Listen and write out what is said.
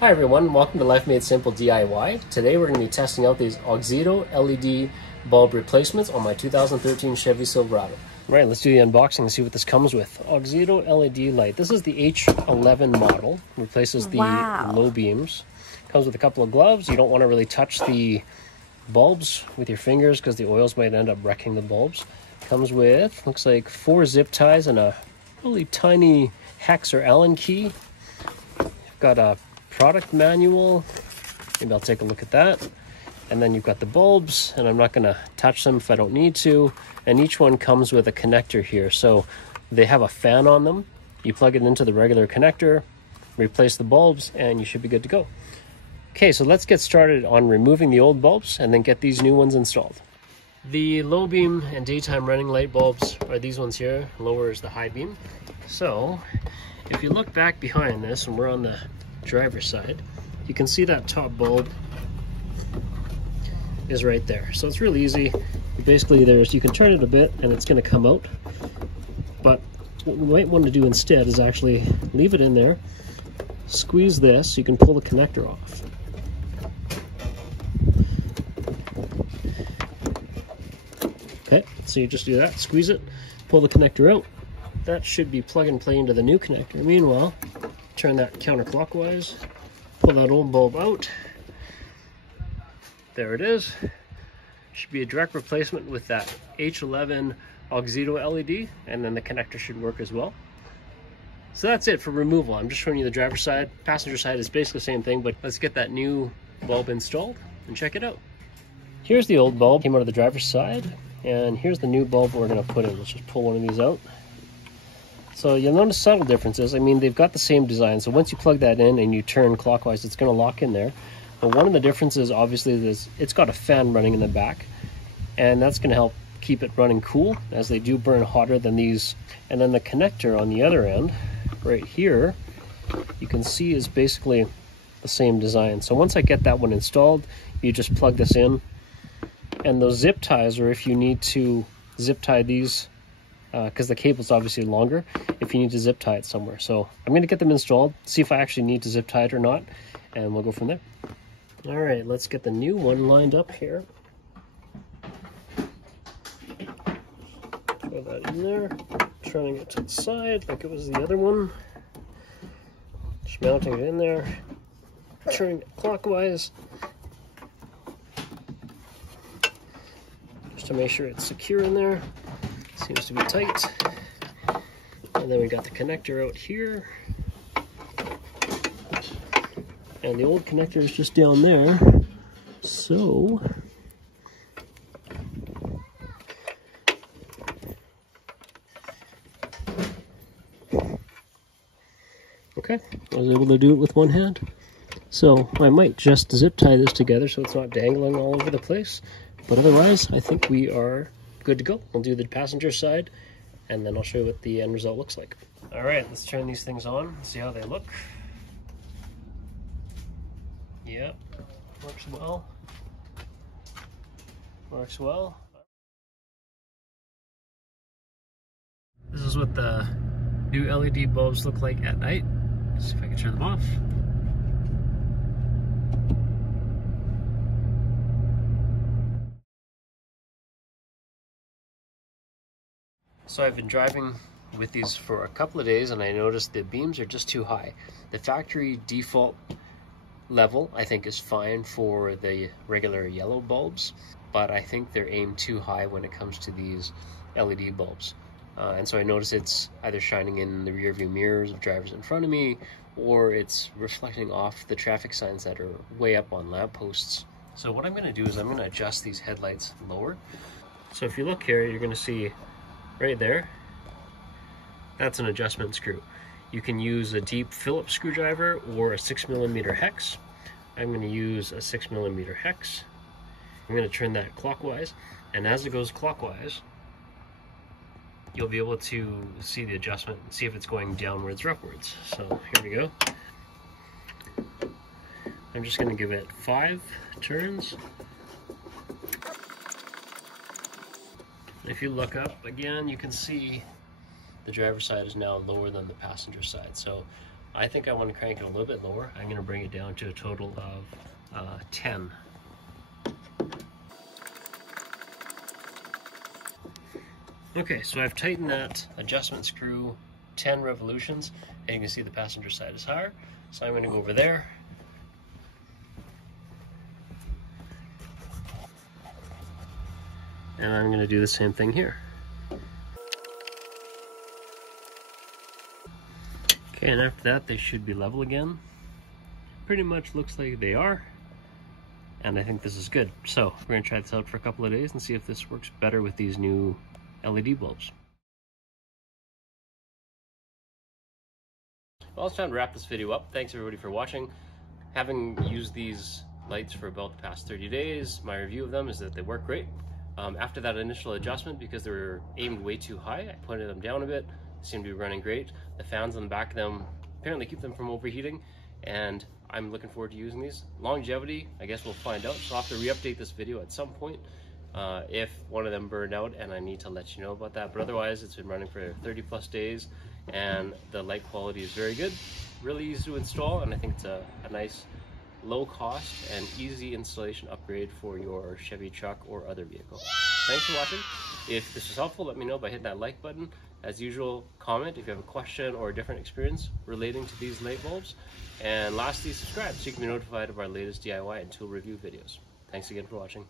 Hi everyone, welcome to Life Made Simple DIY. Today we're going to be testing out these Auxito LED bulb replacements on my 2013 Chevy Silverado. Alright, let's do the unboxing and see what this comes with. Auxito LED light. This is the H11 model. Replaces the low beams. Comes with a couple of gloves. You don't want to really touch the bulbs with your fingers because the oils might end up wrecking the bulbs. Comes with, looks like 4 zip ties and a really tiny hex or Allen key. Got a product manual. Maybe I'll take a look at that. And then you've got the bulbs, and I'm not going to touch them if I don't need to. And each one comes with a connector here. So they have a fan on them. You plug it into the regular connector, replace the bulbs, and you should be good to go. Okay, so let's get started on removing the old bulbs and then get these new ones installed. The low beam and daytime running light bulbs are these ones here. Lower is the high beam. So if you look back behind this, and we're on the driver's side, you can see that top bulb is right there. So it's really easy. Basically, you can turn it a bit and it's going to come out. But what we might want to do instead is actually leave it in there, squeeze this, so you can pull the connector off. Okay, so you just do that, squeeze it, pull the connector out. That should be plug and play into the new connector. Meanwhile, turn that counterclockwise, pull that old bulb out. There it is. Should be a direct replacement with that H11 Auxito LED, and then the connector should work as well. So that's it for removal. I'm just showing you the driver's side. Passenger side is basically the same thing, but let's get that new bulb installed and check it out. Here's the old bulb, came out of the driver's side, and here's the new bulb we're going to put in. Let's just pull one of these out. So you'll notice subtle differences. I mean, they've got the same design, so once you plug that in and you turn clockwise, it's going to lock in there. But one of the differences, obviously, is it's got a fan running in the back, and that's going to help keep it running cool, as they do burn hotter than these. And then the connector on the other end, right here, you can see is basically the same design. So once I get that one installed, you just plug this in, and those zip ties, or if you need to zip tie these, because the cable's obviously longer, if you need to zip tie it somewhere. So I'm going to get them installed, see if I actually need to zip tie it or not, and we'll go from there. All right, let's get the new one lined up here. Throw that in there, turning it to the side like it was the other one. Just mounting it in there, turning it clockwise, just to make sure it's secure in there. Seems to be tight. And then we got the connector out here. And the old connector is just down there. So okay, I was able to do it with one hand. So I might just zip tie this together so it's not dangling all over the place. But otherwise, I think we are good to go. We'll do the passenger side, and then I'll show you what the end result looks like. All right, let's turn these things on, see how they look. Yep, works well. Works well. This is what the new LED bulbs look like at night. Let's see if I can turn them off. So I've been driving with these for a couple of days, and I noticed the beams are just too high. The factory default level, I think, is fine for the regular yellow bulbs, but I think they're aimed too high when it comes to these LED bulbs. And so I noticed it's either shining in the rear view mirrors of drivers in front of me, or it's reflecting off the traffic signs that are way up on lampposts. So what I'm going to do is I'm going to adjust these headlights lower. So if you look here, you're going to see right there, that's an adjustment screw. You can use a deep Phillips screwdriver or a 6mm hex. I'm going to use a 6mm hex. I'm going to turn that clockwise, and as it goes clockwise, you'll be able to see the adjustment and see if it's going downwards or upwards. So here we go. I'm just going to give it 5 turns. If you look up again, you can see the driver's side is now lower than the passenger side. So I think I want to crank it a little bit lower. I'm going to bring it down to a total of 10. Okay, so I've tightened that adjustment screw 10 revolutions, and you can see the passenger side is higher. So I'm going to go over there. And I'm going to do the same thing here. Okay, and after that they should be level again. Pretty much looks like they are. And I think this is good. So we're going to try this out for a couple of days and see if this works better with these new LED bulbs. Well, it's time to wrap this video up. Thanks everybody for watching. Having used these lights for about the past 30 days, my review of them is that they work great. After that initial adjustment, because they were aimed way too high, I pointed them down a bit. They seem to be running great. The fans on the back of them apparently keep them from overheating, and I'm looking forward to using these. Longevity, I guess we'll find out. So I'll have to re-update this video at some point if one of them burned out, and I need to let you know about that. But otherwise, it's been running for 30 plus days, and the light quality is very good. Really easy to install, and I think it's a nice low cost and easy installation upgrade for your Chevy truck or other vehicle. Thanks for watching. If this was helpful, let me know by hitting that like button. As usual, comment if you have a question or a different experience relating to these light bulbs. And lastly, subscribe so you can be notified of our latest DIY and tool review videos. Thanks again for watching.